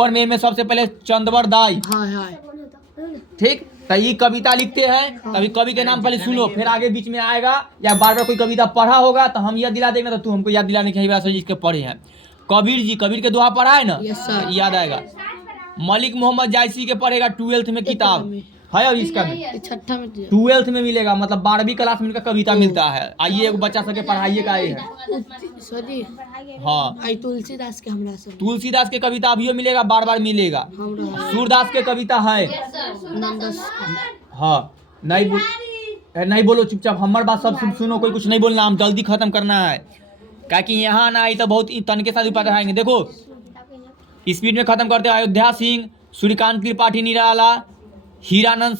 ऊपर में सबसे पहले चंदवर दाई, ठीक। तो ये कविता लिखते हैं, तभी कवि के नाम पहले सुनो, फिर आगे बीच में आएगा या बार बार कोई कविता पढ़ा होगा तो हम याद दिला देंगे, तो तू हमको याद दिलाने की बात जिसके पढ़े हैं। कबीर जी, कबीर के दोहा पढ़ा है ना, याद आएगा। मलिक मोहम्मद जायसी के पढ़ेगा 12th में किताब है, और इसका में 12th में मिलेगा, मतलब 12वीं क्लास में इनका कविता मिलता है। आइए एगो बच्चा सबके पढ़ाइए का है। हाँ, तुलसीदास के कविता अभियो मिलेगा, बार बार मिलेगा। सूरदास के कविता है। हाँ, नहीं बोलो, चुपचाप हमारे बात सब सुनो, कोई कुछ नहीं बोलना, हम जल्दी खत्म करना है, क्या कि यहाँ ना आई तो बहुत तन के साथ पढ़ाएंगे। देखो स्पीड में खत्म करते हैं। अयोध्या सिंह, सूर्यकांत त्रिपाठी निराला, हीरानंद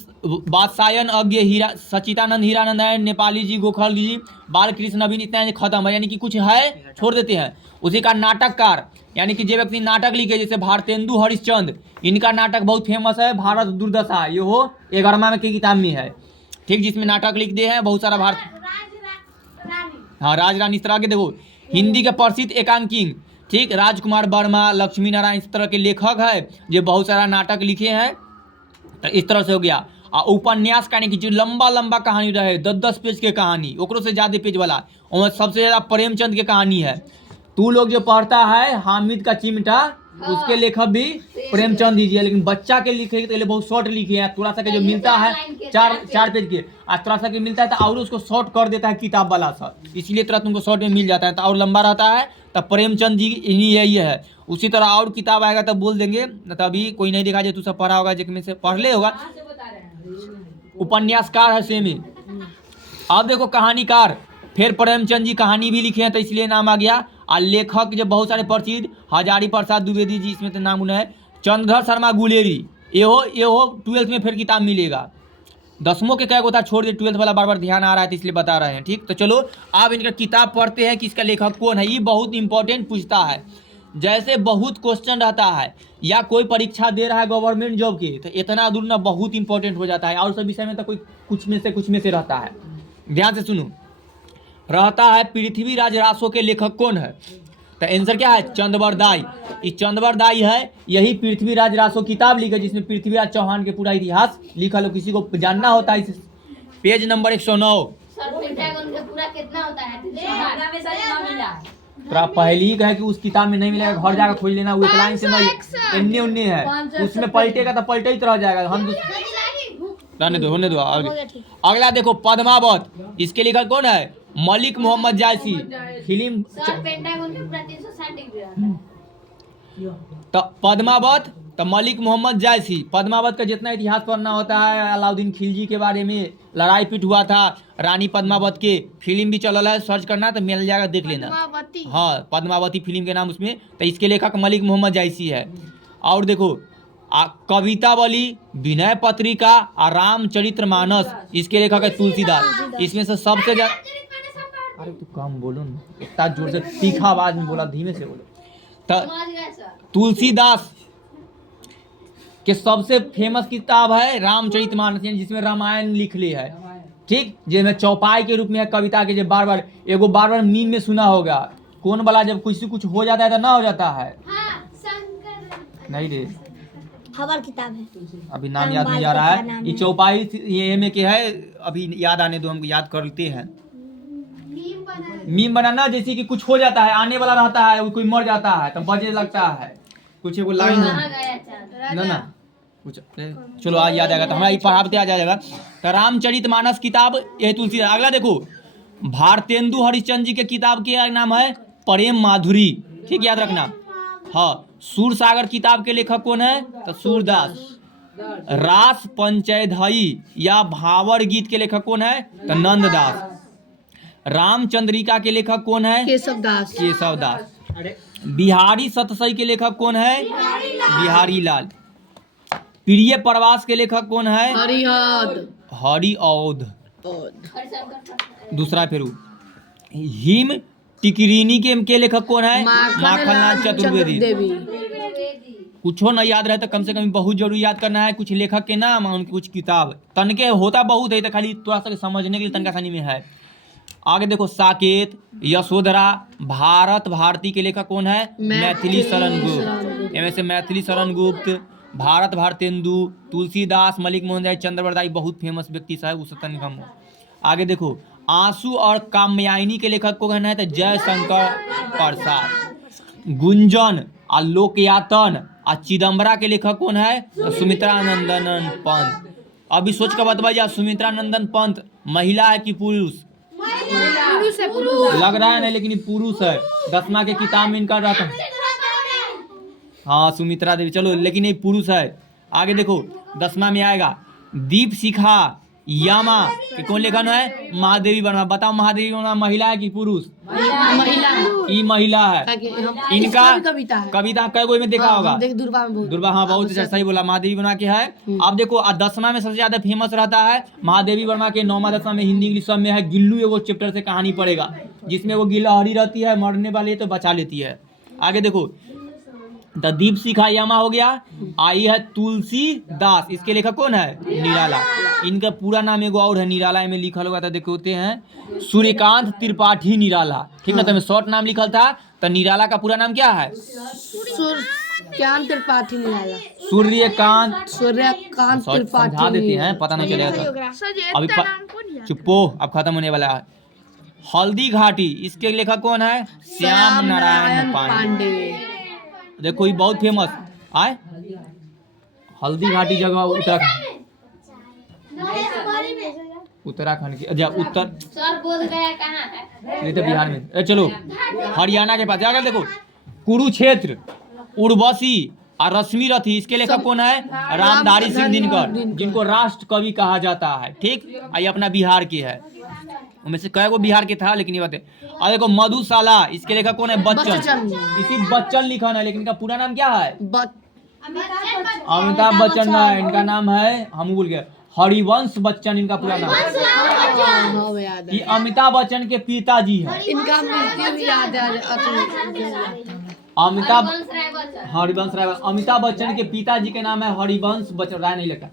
बादशायन अज्ञ, सचितानंद हीरानंद, नेपाली जी, गोखल जी, बालकृष्ण नवीन, इतना खत्म है, यानी कि कुछ है छोड़ देते हैं। उसी का नाटककार, यानी कि जो व्यक्ति नाटक लिखे, जैसे भारतेंदु हरिश्चंद्र, इनका नाटक बहुत फेमस है, भारत दुर्दशा, ये हो 11वां में की किताब में है, ठीक, जिसमें नाटक लिख दिए हैं बहुत सारा। हाँ, राज रानी, इस तरह के। देखो हिंदी के प्रसिद्ध एकांकिंग, ठीक, राजकुमार वर्मा, लक्ष्मी नारायण, इस तरह के लेखक है जो बहुत सारा नाटक लिखे हैं। तो इस तरह से हो गया। और उपन्यास का, कि जो लंबा लंबा कहानी रहे, 10-10 पेज के कहानी, ओकरो से ज़्यादा पेज वाला, और सबसे ज़्यादा प्रेमचंद के कहानी है। तू लोग जो पढ़ता है हामिद का चिमटा, उसके लेखक भी प्रेमचंद दीजिए, लेकिन बच्चा के लिखे के लिए बहुत शॉर्ट लिखे हैं। थोड़ा सा के जो मिलता है 4 पेज के, और थोड़ा सा के मिलता है तो और उसको शॉर्ट कर देता है किताब वाला सा, इसलिए तुरंत तुमको शॉर्ट में मिल जाता है, तो और लंबा रहता है। तब प्रेमचंद जी इन्हीं यही है। उसी तरह और किताब आएगा तब बोल देंगे, तभी कोई नहीं दिखा, जो तू सब पढ़ा होगा, जिसमें से पढ़ ले होगा। उपन्यासकार है सेमी। अब देखो कहानीकार, फिर प्रेमचंद जी कहानी भी लिखे हैं, तो इसलिए नाम आ गया। और लेखक जो बहुत सारे प्रसिद्ध, हजारी प्रसाद द्विवेदी जी, इसमें तो नाम उन्हें है। चंद्रधर शर्मा गुलेरी, ये हो 12th में फिर किताब मिलेगा। 10वीं के क्या होता छोड़ दे, 12th वाला बार बार ध्यान आ रहा है तो इसलिए बता रहे हैं, ठीक। तो चलो आप इनका किताब पढ़ते हैं कि इसका लेखक कौन है। ये बहुत इंपॉर्टेंट पूछता है, जैसे बहुत क्वेश्चन रहता है, या कोई परीक्षा दे रहा है गवर्नमेंट जॉब की, तो इतना दूर ना बहुत इंपॉर्टेंट हो जाता है। और सब विषय में तो कोई कुछ में से रहता है। ध्यान से सुनो, रहता है पृथ्वीराज रासो के लेखक कौन है, तो आंसर क्या है, चंदवर दाई। ये चंदवर दाई है, यही पृथ्वीराज रासो किताब लिखे, जिसमें पृथ्वीराज चौहान के पूरा इतिहास लिखा लो। किसी को जानना होता है, पेज नंबर 109। तो पहले ही कहे कि उस किताब में नहीं मिलेगा, घर जाकर खोज लेना, वो एक लाइन से नहीं, इन्ने उन्ने है, उसमें पलटेगा तो पलटे ही रह जाएगा। हम रहने दो अगला देखो पद्मावत, इसके लेखक कौन है, मलिक मोहम्मद जायसी। फिल्म तो पद्मावत, तो मलिक मोहम्मद जायसी। पद्मावत का जितना इतिहास पढ़ना होता है, अलाउद्दीन खिलजी के बारे में, लड़ाई पीट हुआ था, रानी पद्मावत के फिल्म भी चल रहा है, सर्च करना तो मिल जाएगा, देख लेना। हाँ, पद्मावती फिल्म के नाम उसमें। तो इसके लेखक मलिक मोहम्मद जायसी है। और देखो कवितावली, विनय पत्रिका और रामचरितमानस, इसके लेखक है तुलसीदास। इसमें से सबसे ज्यादा, अरे तू कम बोलो ना, इतना जोर से तीखा आवाज में बोला, धीमे से बोलो। तो तुलसीदास के सबसे फेमस किताब है रामचरितमानस, जिसमें रामायण लिख ली है, ठीक, जिसमें चौपाई के रूप में है कविता के। जो बार बार मीम में सुना होगा, कौन वाला, जब कुछ हो जाता है तो ना हो जाता है। नहीं रे, खबर किताब है, अभी नाम याद नहीं आ रहा है। ये चौपाई ये में के है, अभी याद आने दो, हमको याद करते हैं। मीम बनाना, जैसे कि कुछ हो जाता है, आने वाला रहता है, कोई मर जाता है तो बजने लगता है, कुछ एगो लाइन ना कुछ। चलो आज याद आएगा, तो हमारा पढ़ाते आ जाएगा। तो रामचरितमानस किताब ये तुलसीदास। अगला देखो भारतेंदु हरिश्चंद्र जी के किताब के नाम है प्रेम माधुरी, ठीक, याद रखना। हाँ, सूरसागर किताब के लेखक कौन है, तो सूरदास। रास पंचैधई या भावर गीत के लेखक कौन है, तो नंददास। रामचंद्रिका के लेखक कौन है, केशवदास। बिहारी सतसई के लेखक कौन है, बिहारी लाल। प्रिय प्रवास के लेखक कौन है, हरिऔध। दूसरा फेरू हिम टिकरीनी के लेखक कौन है, माखनलाल चतुर्वेदी। कुछो न याद रहे तो कम से कम बहुत जरूर याद करना है, कुछ लेखक के नाम और उनकी कुछ किताब। तनके होता बहुत है, तो खाली थोड़ा सा समझने के लिए तनका सानी में है। आगे देखो साकेत, यशोधरा, भारत भारती के लेखक कौन है, मैथिली शरण गुप्त। इनमें से मैथिली शरण गुप्त, भारत भारतेंदु, तुलसीदास, मलिक मोहन जाय, चंद्रवरदाई बहुत फेमस व्यक्ति साहब उससे तनिक हम। आगे देखो, आंसू और कामयानी के लेखक को कहना है तो जयशंकर प्रसाद। गुंजन और लोकयातन और चिदम्बरा के लेखक कौन है तो सुमित्रा नंदन पंत। अभी सोच कर बतवा जा, सुमित्रा नंदन पंत महिला है कि पुरुष? लग रहा है नहीं, लेकिन ये पुरुष है। 10वां के किताब में इनका रहता है, हाँ सुमित्रा देवी, चलो लेकिन ये पुरुष है। आगे देखो 10वां में आएगा दीप शिखा यामा के कौन लेखन है? महादेवी वर्मा। बताओ महादेवी वर्मा महिला है कि पुरुष? ई महिला है। इनका कविता कई गो में देखा होगा, दुर्बा, हाँ बहुत सही बोला, महादेवी वर्मा के है। अब देखो 10वां में सबसे ज्यादा फेमस रहता है महादेवी वर्मा के। 9वां 10वां में हिंदी इंग्लिश सब में है गिल्लू, वो चैप्टर से कहानी पड़ेगा जिसमें वो गिलहरी रहती है, मरने वाली है तो बचा लेती है। आगे देखो द दीप शिखा यामा हो गया। आई है तुलसीदास, इसके लेखक कौन है? निराला। इनका पूरा नाम एगो और है निराला में लिखल होगा तो देखते हैं सूर्यकांत त्रिपाठी निराला, ठीक ना? तो मैं शॉर्ट नाम लिखल था तो निराला का पूरा नाम क्या है? सूर्यकांत त्रिपाठी निराला। सूर्यकांत त्रिपाठी समझा देते हैं, पता नहीं चलेगा अभी चुप्पो, अब खत्म होने वाला है। हल्दी घाटी, इसके लेखक कौन है? श्याम नारायण पांडे। देखो ये बहुत फेमस आए। हल्दी घाटी जगह उत्तराखंड की, अच्छा उत्तर नहीं तो बिहार में, चलो हरियाणा के पास जाकर देखो कुरुक्षेत्र, उर्वशी और रश्मि रथी, इसके लेखक कौन है? रामधारी सिंह दिनकर, जिनको राष्ट्र कवि कहा जाता है, ठीक। ये अपना बिहार की है, उनमें से कई गो बिहार के था लेकिन ये बात है। और देखो मधुशाला, इसके लेखक कौन है? बच्चन। इसी बच्चन लिखा है लेकिन इनका पूरा नाम क्या है? अमिताभ बच्चन है, इनका नाम है, हम भूल गए, हरिवंश बच्चन इनका पूरा नाम है। ये अमिताभ बच्चन के पिताजी है। हरिवंश राय। अमिताभ बच्चन के पिताजी के नाम है हरिवंश बच्चन, राय नहीं लिखा,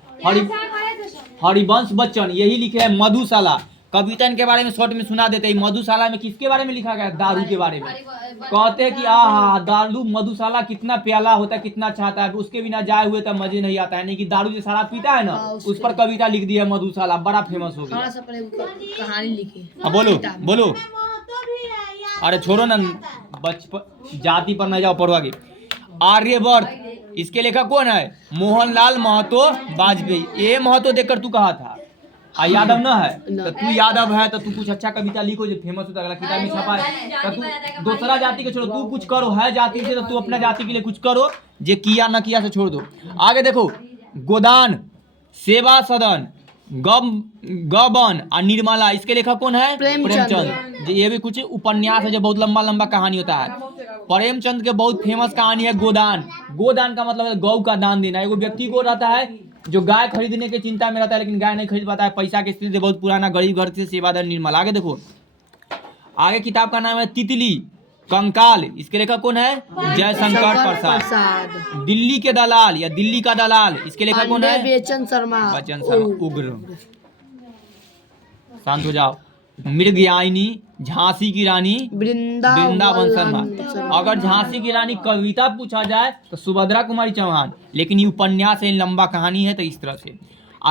हरिवंश बच्चन, यही लिखे है मधुशाला। कविता इनके बारे में शॉर्ट में सुना देते हैं। मधुशाला में किसके बारे में लिखा गया? दारू के बारे में। कहते हैं कि आहा दारू मधुशाला कितना प्याला होता है, कितना अच्छा आता है, उसके बिना जाए हुए तो मजे नहीं आता है। नहीं कि दारू जो शराब पीता है ना, उस पर कविता लिख दी है मधुशाला, बड़ा फेमस हो गया। कहानी लिखी। बोलो बोलो, अरे छोड़ो ना, बचपन जाति पर न जाओ, पढ़ो आगे। आर्यवर्त, इसके लेखक कौन है? मोहनलाल महतो वाजपेयी। ये महतो देखकर तू कहा था यादव न है तो तू यादव है तो तू कुछ अच्छा कविता लिखो जो फेमस होता है, किताब में छपा है तो तू दूसरा जाति के छोड़ो, तू कुछ करो, है जाति से तो तू अपना जाति के लिए कुछ करो, जे किया न किया से छोड़ दो। आगे देखो गोदान, सेवा सदन, गबन और निर्मला, इसके लेखक कौन है? प्रेमचंद। ये भी कुछ उपन्यास है जो बहुत लंबा लंबा कहानी होता है। प्रेमचंद के बहुत फेमस कहानी है गोदान। गोदान का मतलब है गौ का दान देना। एगो व्यक्ति को रहता है जो गाय खरीदने की चिंता में रहता है लेकिन गाय नहीं खरीद पाता है, पैसा की स्थिति बहुत पुराना, गरीब घर से, सेवादार निर्मल। आगे देखो, आगे किताब का नाम है तितली कंकाल, इसके लेखक कौन है? जयशंकर प्रसाद। दिल्ली के दलाल या दिल्ली का दलाल, इसके लेखक कौन है? बच्चन शर्मा। उग्र, शांत हो जाओ। मृगयायनी, झांसी की रानी, वृंदावन शर्मा। अगर झांसी की रानी कविता पूछा जाए तो सुभद्रा कुमारी चौहान, लेकिन ये उपन्यास है, लंबा कहानी है तो इस तरह से।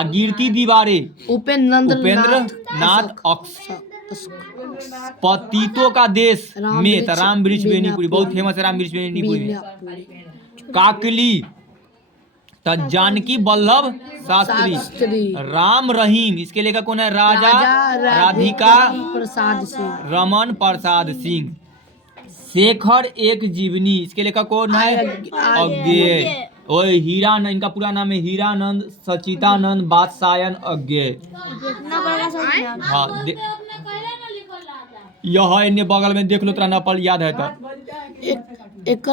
गिरती दीवारें, उपेंद्र नाथ पतितों का देश में राम वृक्ष बेनीपुरी, बहुत फेमस है राम वृक्ष बेनीपुरी में। काकली जानकी वल्लभ शास्त्री। राम रहीम, इसके लेखक कौन है? राजा राधिका रमन प्रसाद सिंह। शेखर एक जीवनी, इसके लेखक कौन है? अज्ञेय। ओए हीरानंद, इनका पूरा नाम है हीरानंद सचितानंद वात्सायन अज्ञेय। हाँ यह इन्हें बगल में देख लो, तेरा नपल याद है तो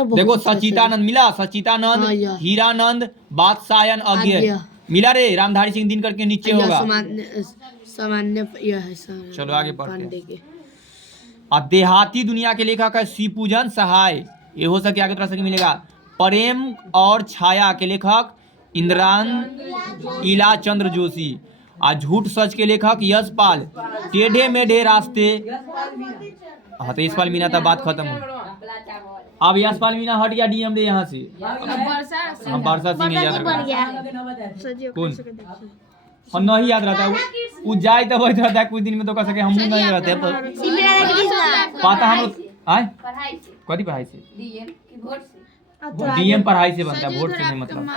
देखो सचितानंद मिला, सचितानंद, हीरानंद वात्सायन अज्ञेय मिला रे। रामधारी सिंह दिनकर के नीचे होगा। सामान्य चलो आगे पढ़ते हैं। देहाती दुनिया के लेखक है शिवपूजन सहाय, ये हो सके आगे तरह से मिलेगा। प्रेम और छाया के लेखक इंद्रान इला चंद्र जोशी। झूठ सच के लेखक यशपाल। टेढ़े मेढ़े रास्ते, हाँ तो यशपाल मीना था, बात खत्म हो। अब यशपाल मीना हट गया डीएम दे यहाँ से। हम वर्षा सिंह याद बन रखा गया कौन और नहीं याद रहता है वो जाए तो वही रहता है कुछ दिन में तो कर सके हम नहीं रहते हैं, पर सिमरा ने कितना पता हम आए कथी पढ़ाई से डीएम पढ़ाई से बनता है, वोट से नहीं मतलब।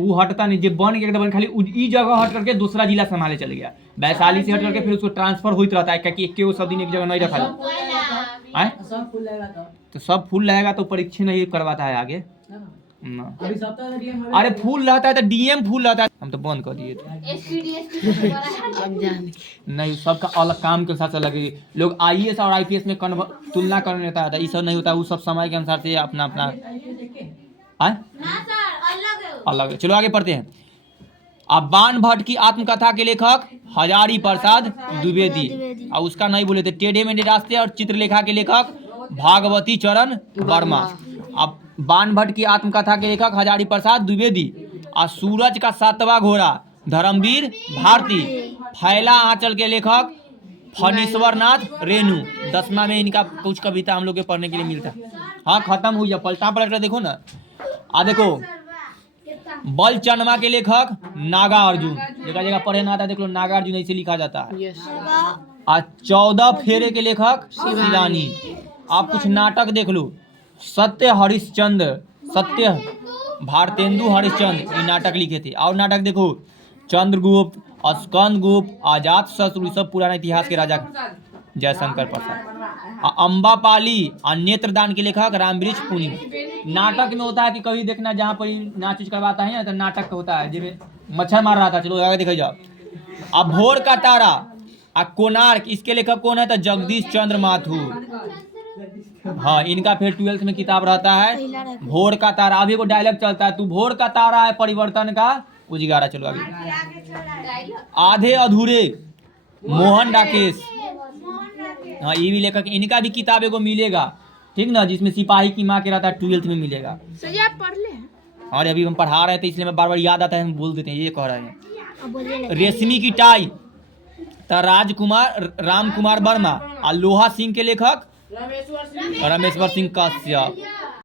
वो हटता नहीं, जब बन गया खाली ई जगह हट करके दूसरा जिला संभाले चले गया, वैशाली से हट करके फिर उसको ट्रांसफर होता रहता है, क्योंकि एक सब दिन एक जगह नहीं रखा है। तो सब फुल रहेगा तो परीक्षा नहीं करवाता है आगे ना। अरे फूल रहता है तो डीएम फूल रहता है, हम तो बंद कर दिए थे। नहीं सबका अलग काम के साथ अलग लोग आईएएस और आईपीएस में तुलना करने रहता है, ये सब नहीं होता, वो सब समय के अनुसार से अपना अपना अलग है। चलो आगे पढ़ते हैं। अब बाण भट्ट की आत्मकथा के लेखक हजारी प्रसाद द्विवेदी, और उसका नहीं बोले थे टेढ़े मेढ़े रास्ते और चित्रलेखा के लेखक भागवती चरण वर्मा। अब बाण भट्ट की आत्मकथा के लेखक हजारी प्रसाद द्विवेदी और सूरज का सातवां घोड़ा धर्मवीर भारती। फैला आंचल के लेखक फणीश्वर नाथ रेणु। 10वां में इनका कुछ कविता हम लोग के पढ़ने के लिए मिलता है। हाँ खत्म हुई, पलटा पलट देखो ना। देखो बल चनमा के लेखक नागा अर्जुन, जगह जगह पढ़े ना आता देख लो, नागा अर्जुन ऐसे लिखा जाता है। और 14 फेरे के लेखक शिवानी। आप कुछ नाटक देख लो, सत्य हरिश्चंद्र, सत्य भारतेंदु हरिश्चंद्र ये नाटक लिखे थे। और नाटक देखो चंद्रगुप्त, स्कंद गुप्त, अजात शत्रु, सब पुराना इतिहास के राजा जयशंकर प्रसाद। अम्बापाली और नेत्रदान के लेखक रामवृक्ष पुनी। नाटक में होता है कि कभी देखना जहाँ पर नाच उच करवाता है तो नाटक होता है, जिसमें मच्छर मार रहा था, चलो आगे देखा जाओ। अब भोर का तारा और कोणार्क, इसके लेखक कौन है तो जगदीश चंद्र माथुर। हाँ इनका फिर 12th में किताब रहता है भोर का तारा। अभी को डायलॉग चलता है, तू भोर का तारा है परिवर्तन का उजिगारा। चलो आगे। आधे अधूरे मोहन राकेश, हाँ ये भी लेखक, इनका भी किताब एगो मिलेगा ठीक ना, जिसमें सिपाही की माँ के रहता है 12th में मिलेगा। पढ़ ले। और अभी हम पढ़ा रहे थे इसलिए मैं बार बार याद आता है, हम बोल देते हैं ये कह रहे हैं। रेशमी की टाई तो राजकुमार राम कुमार वर्मा और लोहा सिंह के लेखक रमेश्वर सिंह कश्यप।